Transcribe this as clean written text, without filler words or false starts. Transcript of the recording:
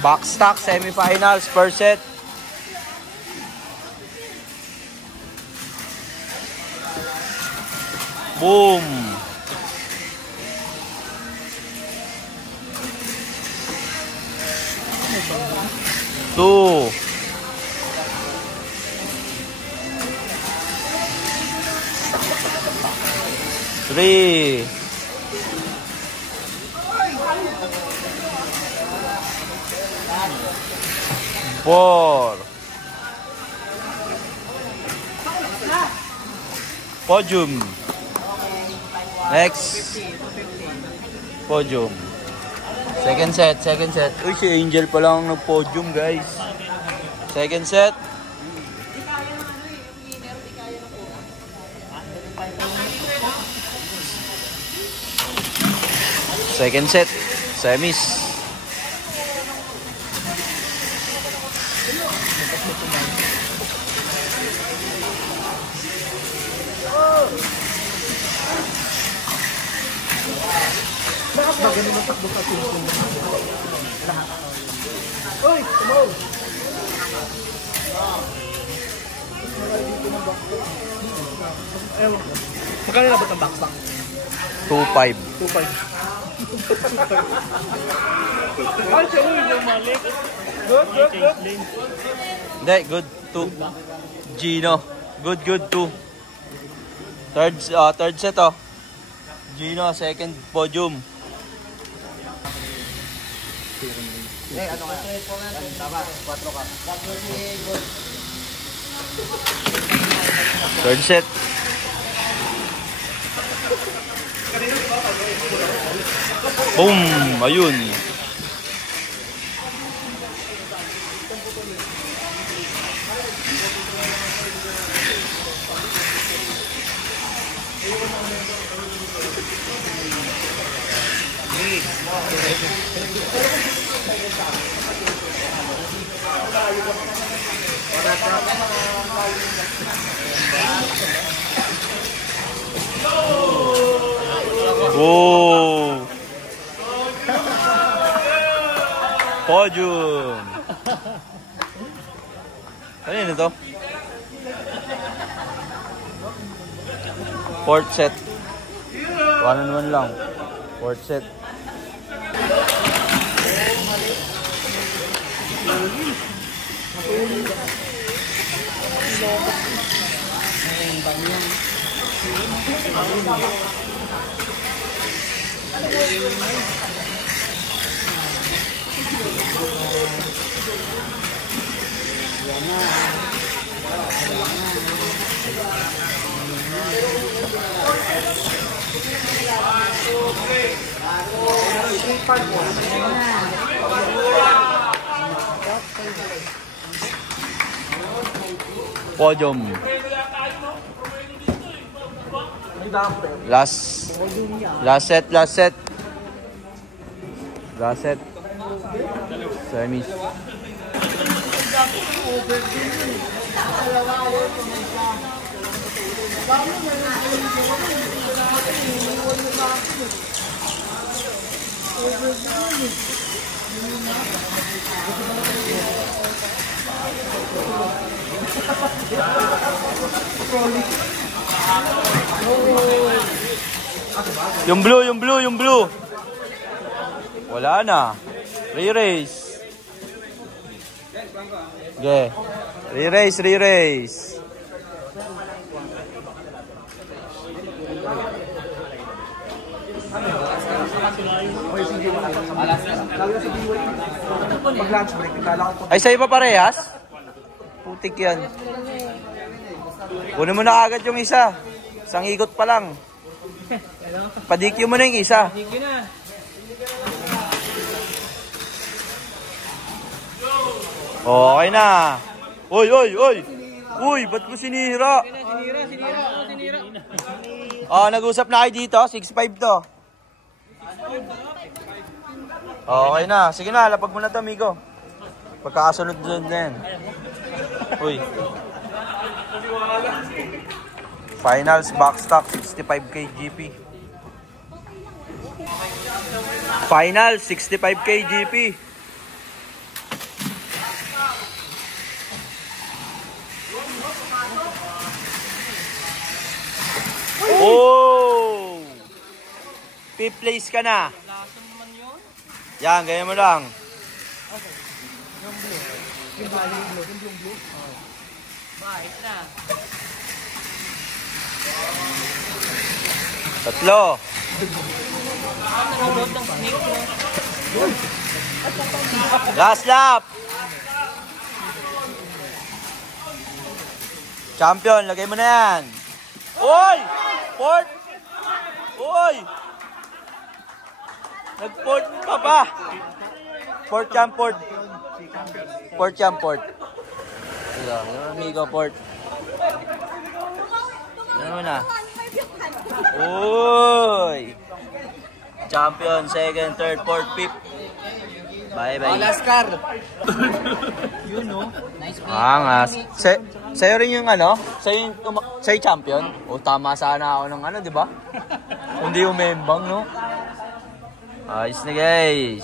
Box stock, semifinals, first set. Boom! Two. Three. Four. Podium. Next. Podium. Second set. Uy, si Angel pa lang nag-podium, guys. Second set. Second set. Semis. Bakit ba ganun ang takbo sa team? Lahat. Uy! Tumaw! Ewan ko. Magkano na ba itong backpack? 2.5. 2.5. Ay, siya uy! Malik. Good. Hindi, good 2. Gino. Good 2. Third set, oh. Gino, second podium. Ano ka? Tama, 4 ka. Third set. Boom! Ayun. Oh! Podium! Ano yun ito? Fourth set. 1-on-1 lang. Fourth set. Podium. Last set. Semis. Yung blue. Wala na. Re-race. Okay. Re-race. Ay, sa iba parehas? Putik yan. Kunin mo na agad yung isa. Isang ikot pa lang. Padikyo mo na yung isa. Okay na. Uy, ba't mo sinira? Nag-usap na kayo dito. 6'5" to. Okay na. Sige na, lapag mo na to, amigo. Pagkakasunod doon na yan. Uy. Finals, backstock, 65K GP. Finals, 65K GP. Fifth place ka na. Yan, ganyan mo lang. Yung blue. Bahit na. Tatlo. Nanonood ng snake mo. Last lap. Champion, lagay mo na yan. Uy! Port! Uy! Nag-port ka pa. Port yan, port. Port yan, port. Ito, amigo, port. Ano mo na? Uy! Champion, second, third, fourth, fifth. Bye-bye. Last car. Yun, no? Nice play. Angas. Sa'yo rin yung ano? Sa'yo yung champion? O tama sana ako ng ano, di ba? Hindi yung membang, no? Ayos na guys.